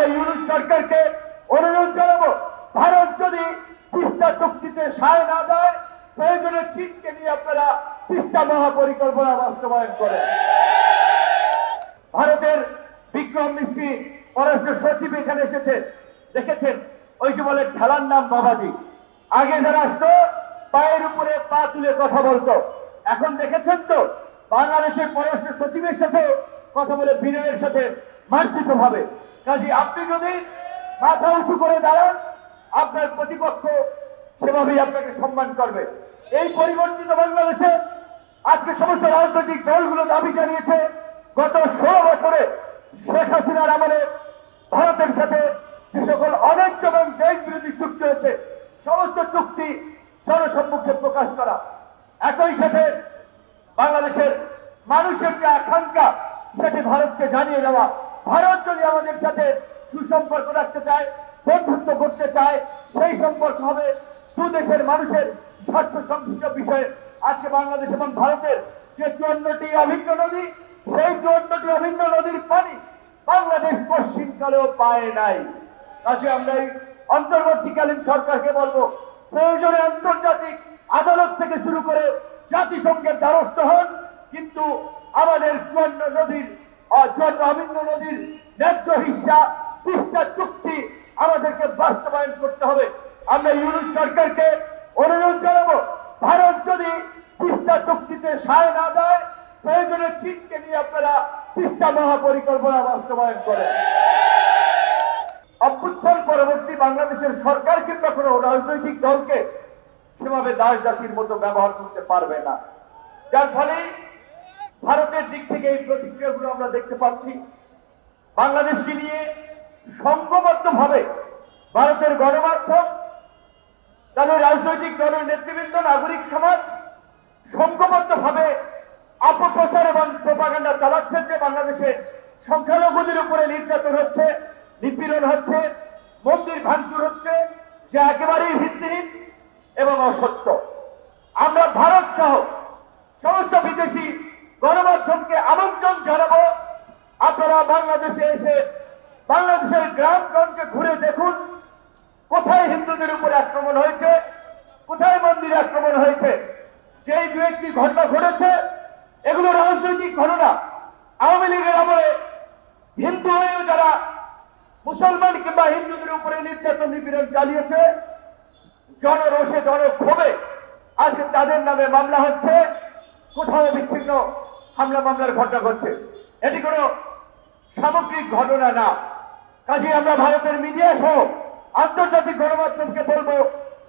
আমরা ইউনূস সরকারকে অনুরোধ জানাবো, ভারত যদি তিস্তা চুক্তিতে সায় না দেয়, প্রয়োজনে চীনকে নিয়ে আপনারা তিস্তা মহাপরিকল্পনা বাস্তবায়ন করেন। ভারতের বিক্রম মিস্ত্রি পররাষ্ট্র সচিব এখানে এসেছে, দেখেছেন ওই যে বলে ঠেলার নাম বাবাজি। আগে যারা আসতো পায়ের উপরে পা তুলে কথা বলতো, এখন দেখেছেন তো বাংলাদেশের পররাষ্ট্র সচিবের সাথে কথা বলে বিনয়ের সাথে মার্জিত ভাবে। কাজে আপনি যদি মাথা উঁচু করে দাঁড়ান, আপনার প্রতিপক্ষ সেভাবেই আপনাকে সম্মান করবে। এই পরিবর্তিত বাংলাদেশে আজকে সমস্ত রাজনৈতিক দলগুলো দাবি জানিয়েছে, গত 16 বছরে শেখ হাসিনার আমলে ভারতের সাথে যে সকল অন্যায্য এবং দেশ বিরোধী চুক্তি হয়েছে, সমস্ত চুক্তি জনসম্মুখে প্রকাশ করা। একই সাথে বাংলাদেশের মানুষের যে আকাঙ্ক্ষা সেটি ভারতকে জানিয়ে দেওয়া। ভারত যদি আমাদের সাথে সুসম্পর্ক রাখতে চায়, বন্ধুত্ব করতে চায়, সেই সম্পর্ক হবে দুদেশের মানুষের স্বার্থ সংশ্লিষ্ট বিষয়ে। আজকে বাংলাদেশ এবং ভারতের যে 54টি অভিন্ন নদী, সেই 54টি অভিন্ন নদীর পানি বাংলাদেশ পশ্চিমকালেও পায় নাই। কাজে আমরা এই অন্তর্বর্তীকালীন সরকারকে বলবো, প্রয়োজনে আন্তর্জাতিক আদালত থেকে শুরু করে জাতিসংঘের দ্বারস্থ হন, কিন্তু আমাদের 54 নদীর 54 অভিন্ন নদীর ন্যায্য হিস্সা তিস্তা চুক্তি আমাদেরকে বাস্তবায়ন করতে হবে। আমরা ইউনূস সরকারকে অনুরোধ জানাবো, ভারত যদি তিস্তা চুক্তিতে সায় না দেয়, প্রয়োজনে চীনকে নিয়ে আপনারা তিস্তা মহাপরিকল্পনা বাস্তবায়ন করেন। অভ্যুত্থান পরবর্তী বাংলাদেশের সরকার কিংবা কোনো রাজনৈতিক দলকে সেভাবে দাস দাসীর মতো ব্যবহার করতে পারবে না, যার ফলে ভারতের দিক থেকে এই প্রতিক্রিয়াগুলো আমরা দেখতে পাচ্ছি। বাংলাদেশকে নিয়ে সংঘবদ্ধভাবে ভারতের গণমাধ্যম, তাদের রাজনৈতিক দলের নেতৃবৃন্দ, নাগরিক সমাজ সংঘবদ্ধভাবে অপপ্রচার এবং প্রোপাগান্ডা চালাচ্ছেন যে বাংলাদেশে সংখ্যালঘুদের উপরে নির্যাতন হচ্ছে, নিপীড়ন হচ্ছে, মন্দির ভাঙচুর হচ্ছে, যা একেবারেই ভিত্তিহীন এবং অসত্য। আমরা ভারত সহ সমস্ত বিদেশি গণমাধ্যমকে আমন্ত্রণ জানাবো, আপনারা বাংলাদেশে এসে বাংলাদেশের গ্রামগঞ্জে ঘুরে দেখুন কোথায় হিন্দুদের উপরে আক্রমণ হয়েছে, কোথায় মন্দিরে আক্রমণ হয়েছে। যেই দু একটি ঘটনা ঘটেছে এগুলো রাজনৈতিক ঘটনা। আওয়ামী লীগের আমলে হিন্দু হয়েও যারা মুসলমান কিংবা হিন্দুদের উপরে নির্যাতন নিপীড়ন চালিয়েছে, জনরোষে জনক্ষোভে আজকে তাদের নামে মামলা হচ্ছে, কোথাও বিচ্ছিন্ন হামলা মামলার ঘটনা ঘটছে। এটি কোনো সামগ্রিক ঘটনা না। কাজে আমরা ভারতের মিডিয়া সহ আন্তর্জাতিক গণমাধ্যমকে বলবো,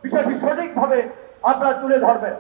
বিষয়টি সঠিকভাবে আপনারা তুলে ধরবেন।